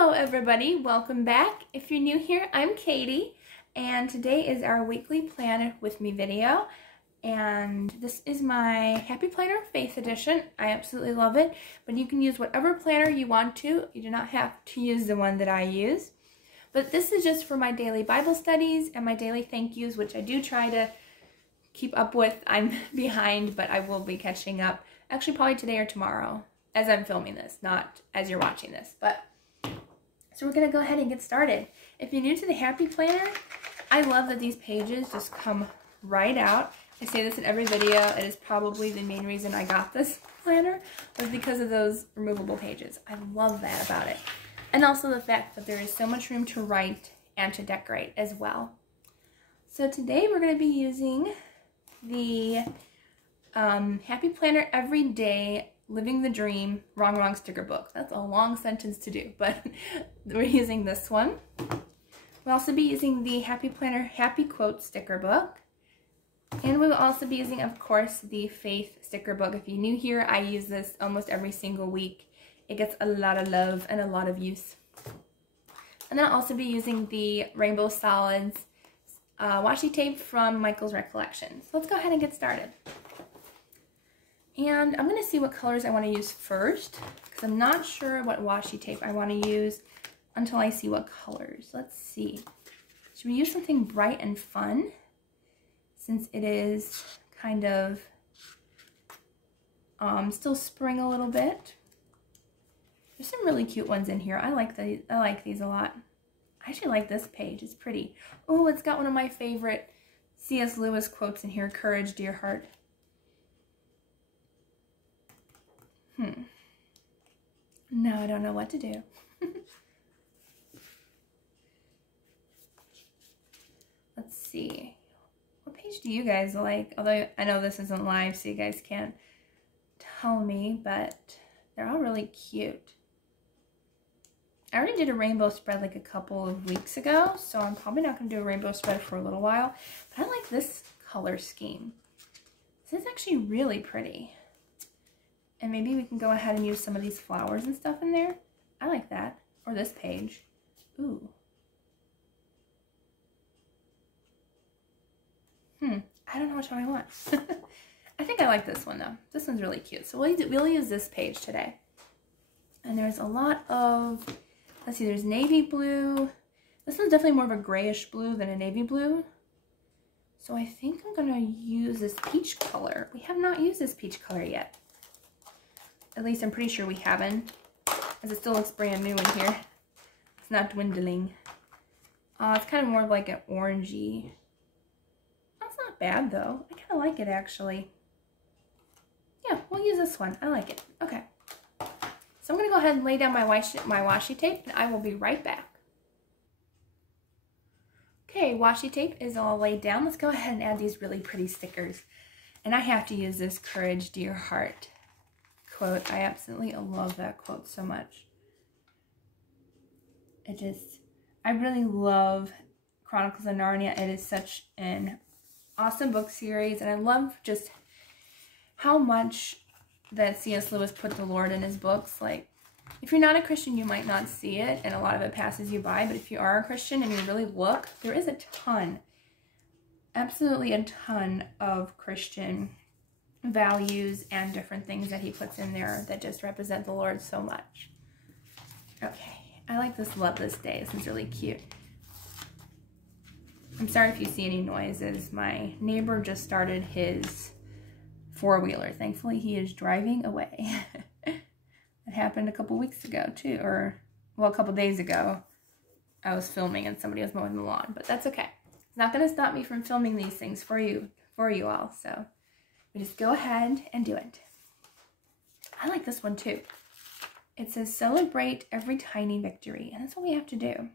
Hello everybody, welcome back. If you're new here, I'm Katie, and today is our weekly Plan With Me video. And this is my Happy Planner Faith Edition. I absolutely love it, but you can use whatever planner you want to. You do not have to use the one that I use. But this is just for my daily Bible studies and my daily thank yous, which I do try to keep up with. I'm behind, but I will be catching up. Actually, probably today or tomorrow as I'm filming this, not as you're watching this. But so we're going to go ahead and get started. If you're new to the Happy Planner, I love that these pages just come right out. I say this in every video. It is probably the main reason I got this planner was because of those removable pages. I love that about it. And also the fact that there is so much room to write and to decorate as well. So today we're going to be using the Happy Planner Everyday Living the Dream Wrong sticker book. That's a long sentence to do, but we're using this one. We'll also be using the Happy Planner Happy Quote sticker book. And we will also be using, of course, the Faith sticker book. If you're new here, I use this almost every single week. It gets a lot of love and a lot of use. And then I'll also be using the Rainbow Solids washi tape from Michael's Recollections. So let's go ahead and get started. And I'm going to see what colors I want to use first, because I'm not sure what washi tape I want to use until I see what colors. Let's see. Should we use something bright and fun, since it is kind of still spring a little bit? There's some really cute ones in here. I like these a lot. I actually like this page. It's pretty. Oh, it's got one of my favorite C.S. Lewis quotes in here. Courage, dear heart. No, I don't know what to do. Let's see. What page do you guys like? Although I know this isn't live, so you guys can't tell me, but they're all really cute. I already did a rainbow spread like a couple of weeks ago, so I'm probably not going to do a rainbow spread for a little while. But I like this color scheme. This is actually really pretty. And maybe we can go ahead and use some of these flowers and stuff in there. I like that. Or this page. Ooh. I don't know which one I want. I think I like this one though. This one's really cute. So we'll use this page today. And there's a lot of, let's see, there's navy blue. This one's definitely more of a grayish blue than a navy blue. So I think I'm going to use this peach color. We have not used this peach color yet. At least I'm pretty sure we haven't, as it still looks brand new in here. It's not dwindling. It's kind of more of like an orangey. That's not bad though. I kind of like it actually. Yeah, we'll use this one. I like it. Okay. So I'm going to go ahead and lay down my washi tape, and I will be right back. Okay, washi tape is all laid down. Let's go ahead and add these really pretty stickers. And I have to use this Courage, Dear Heart quote. I absolutely love that quote so much. I really love Chronicles of Narnia. It is such an awesome book series, and I love just how much that C.S. Lewis put the Lord in his books. Like, if you're not a Christian, you might not see it, and a lot of it passes you by, but if you are a Christian and you really look, there is a ton, absolutely a ton of Christian values and different things that he puts in there that just represent the Lord so much. Okay, I like this Love This Day. This is really cute. I'm sorry if you see any noises. My neighbor just started his four-wheeler. Thankfully, he is driving away. It happened a couple weeks ago too, or well, a couple days ago. I was filming and somebody was mowing the lawn, but that's okay. It's not going to stop me from filming these things for you all. So we just go ahead and do it. I like this one too. It says celebrate every tiny victory, and that's what we have to do.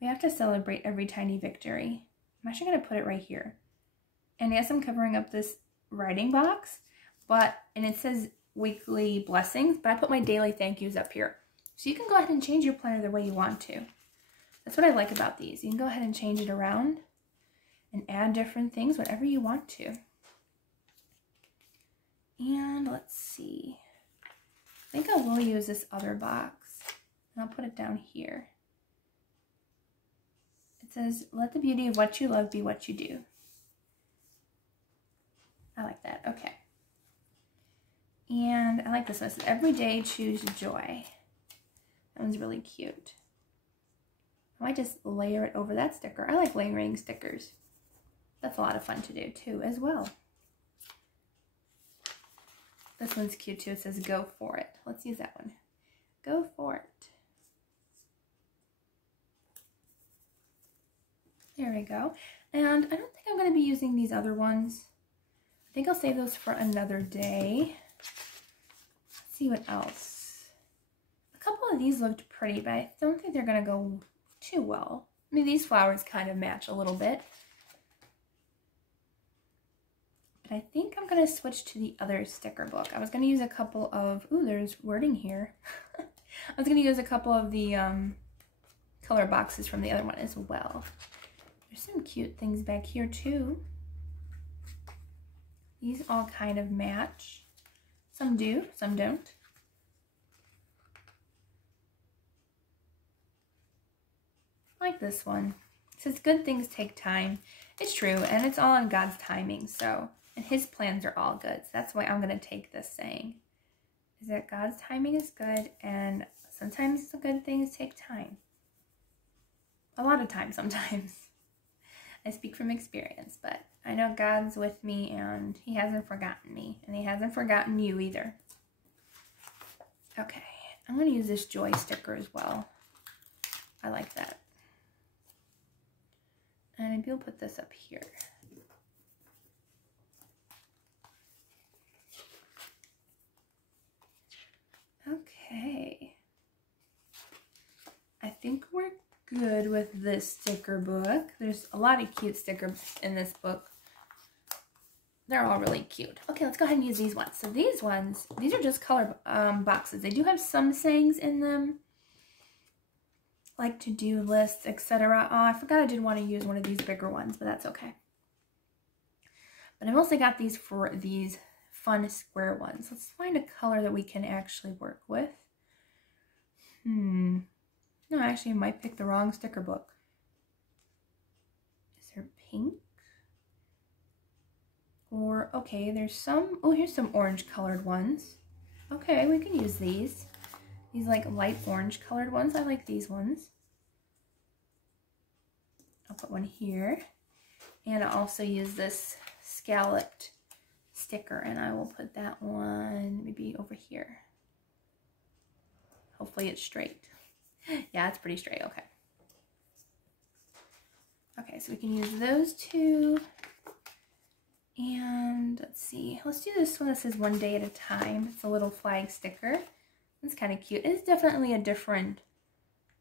We have to celebrate every tiny victory. I'm actually going to put it right here. And yes, I'm covering up this writing box, and it says weekly blessings, but I put my daily thank yous up here. So you can go ahead and change your planner the way you want to. That's what I like about these. You can go ahead and change it around and add different things, whatever you want to. And let's see. I think I will use this other box. And I'll put it down here. It says, let the beauty of what you love be what you do. I like that. Okay. And I like this one. It says, every day choose joy. That one's really cute. I might just layer it over that sticker. I like layering stickers. That's a lot of fun to do too as well. This one's cute too. It says, go for it. Let's use that one. Go for it. There we go. And I don't think I'm going to be using these other ones. I think I'll save those for another day. Let's see what else. A couple of these looked pretty, but I don't think they're going to go too well. I mean, these flowers kind of match a little bit. But I think I'm going to switch to the other sticker book. I was going to use a couple of, ooh, there's wording here. I was going to use a couple of the color boxes from the other one as well. There's some cute things back here too. These all kind of match. Some do, some don't. I like this one. It says good things take time. It's true, and it's all on God's timing, so, and his plans are all good. So that's why I'm going to take this saying, is that God's timing is good, and sometimes the good things take time. A lot of time sometimes. I speak from experience, but I know God's with me, and he hasn't forgotten me, and he hasn't forgotten you either. Okay, I'm going to use this joy sticker as well. I like that. And maybe we'll put this up here. Okay. I think we're good with this sticker book. There's a lot of cute stickers in this book. They're all really cute. Okay, let's go ahead and use these ones. So these ones, these are just color boxes. They do have some sayings in them, like to-do lists, etc. Oh, I forgot I did want to use one of these bigger ones, but that's okay. But I mostly got these for these fun square ones. Let's find a color that we can actually work with. No, actually, I might pick the wrong sticker book. Is there pink? Or, okay, there's some, oh, here's some orange colored ones. Okay, we can use these. These like light orange colored ones. I like these ones. I'll put one here. And I'll also use this scalloped sticker, and I will put that one maybe over here. Hopefully it's straight. Yeah, it's pretty straight. Okay. Okay, so we can use those two. And let's see. Let's do this one that says one day at a time. It's a little flag sticker. It's kind of cute. It's definitely a different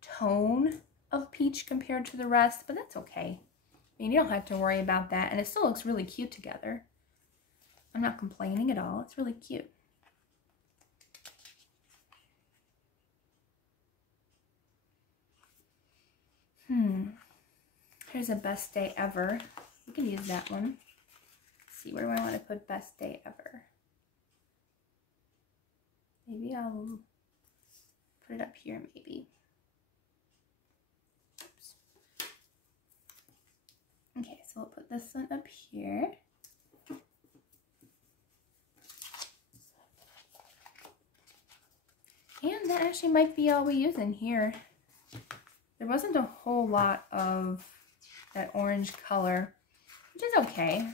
tone of peach compared to the rest, but that's okay. I mean, you don't have to worry about that. And it still looks really cute together. I'm not complaining at all. It's really cute. Here's a best day ever. We can use that one. Let's see, where do I want to put best day ever? Maybe I'll put it up here, maybe. Oops. Okay, so we'll put this one up here. And that actually might be all we use in here. There wasn't a whole lot of that orange color, which is okay.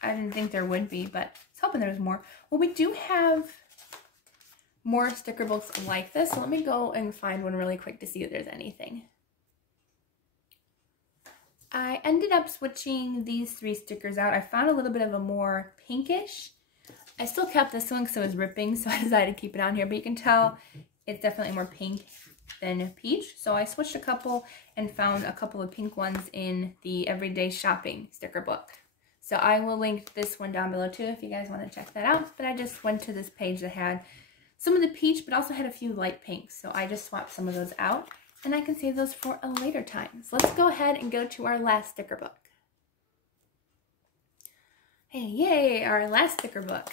I didn't think there would be, but I was hoping there was more. Well, we do have more sticker books like this, so let me go and find one really quick to see if there's anything. I ended up switching these three stickers out. I found a little bit of a more pinkish. I still kept this one because it was ripping, so I decided to keep it on here, but you can tell it's definitely more pink than peach. So I switched a couple and found a couple of pink ones in the Everyday Shopping sticker book. So I will link this one down below too if you guys want to check that out. But I just went to this page that had some of the peach, but also had a few light pinks. So I just swapped some of those out, and I can save those for a later time. So let's go ahead and go to our last sticker book. Hey, yay, our last sticker book.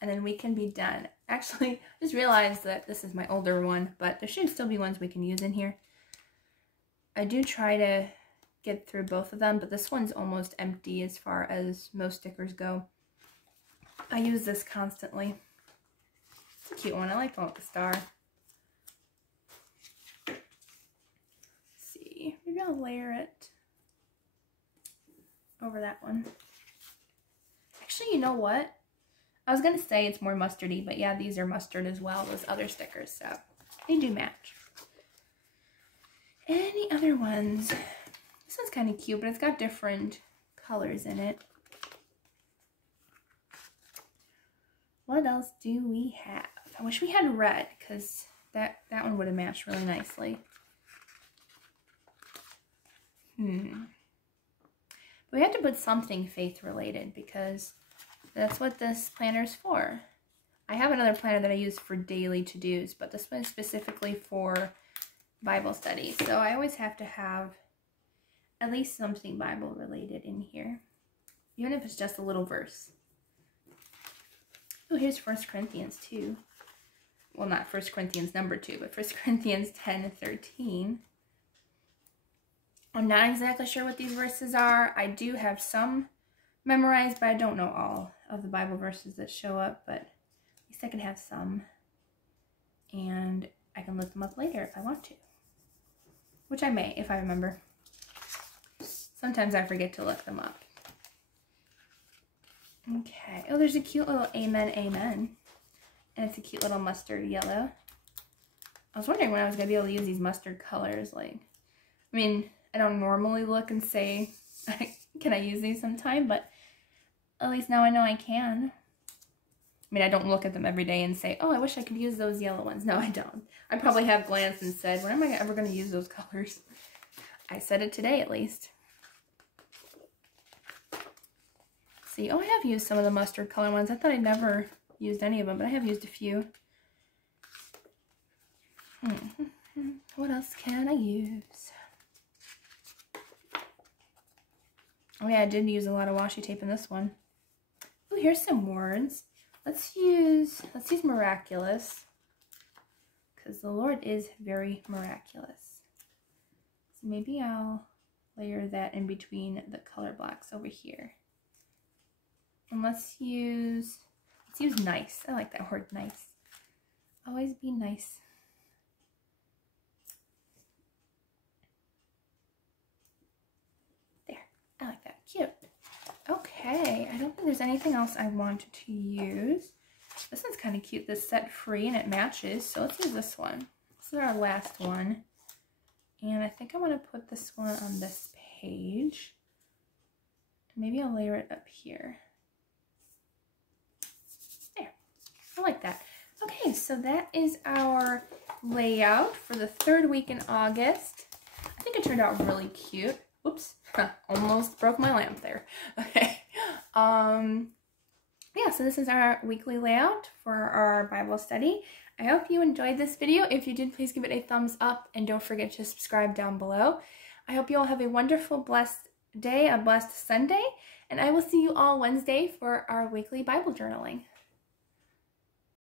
and then we can be done. Actually, I just realized that this is my older one, but there should still be ones we can use in here. I do try to get through both of them, but this one's almost empty as far as most stickers go. I use this constantly. It's a cute one. I like the one with the star. Let's see. Maybe I'll layer it over that one. Actually, you know what? I was going to say it's more mustardy, but yeah, these are mustard as well, those other stickers, so they do match. Any other ones? This one's kind of cute, but it's got different colors in it. What else do we have? I wish we had red, because that one would have matched really nicely. But we have to put something faith related, because that's what this planner is for. I have another planner that I use for daily to-dos, but this one is specifically for Bible study. So I always have to have at least something Bible related in here, even if it's just a little verse. Oh, here's 1 Corinthians 2. Well, not 1 Corinthians number 2, but 1 Corinthians 10:13. I'm not exactly sure what these verses are. I do have some memorized, but I don't know all of the Bible verses that show up, but at least I can have some. And I can look them up later if I want to, which I may if I remember. Sometimes I forget to look them up. Okay. Oh, there's a cute little amen, amen. And it's a cute little mustard yellow. I was wondering when I was going to be able to use these mustard colors. Like, I mean, I don't normally look and say, can I use these sometime? But at least now I know I can. I mean, I don't look at them every day and say, oh, I wish I could use those yellow ones. No, I don't. I probably have glanced and said, when am I ever going to use those colors? I said it today at least. See, oh, I have used some of the mustard color ones. I thought I'd never used any of them, but I have used a few. What else can I use? Oh yeah, I did use a lot of washi tape in this one. Oh, here's some words. Let's use miraculous, because the Lord is very miraculous. So maybe I'll layer that in between the color blocks over here. And let's use nice. I like that word, nice. Always be nice. There. I like that. Cute. Okay. I don't think there's anything else I wanted to use. This one's kind of cute. This set free and it matches. So let's use this one. This is our last one. And I think I want to put this one on this page. Maybe I'll layer it up here. I like that. Okay, so that is our layout for the 3rd week in August. I think it turned out really cute. Oops, almost broke my lamp there. Okay. Yeah, so this is our weekly layout for our Bible study. I hope you enjoyed this video. If you did, please give it a thumbs up and don't forget to subscribe down below. I hope you all have a wonderful, blessed day, a blessed Sunday, and I will see you all Wednesday for our weekly Bible journaling.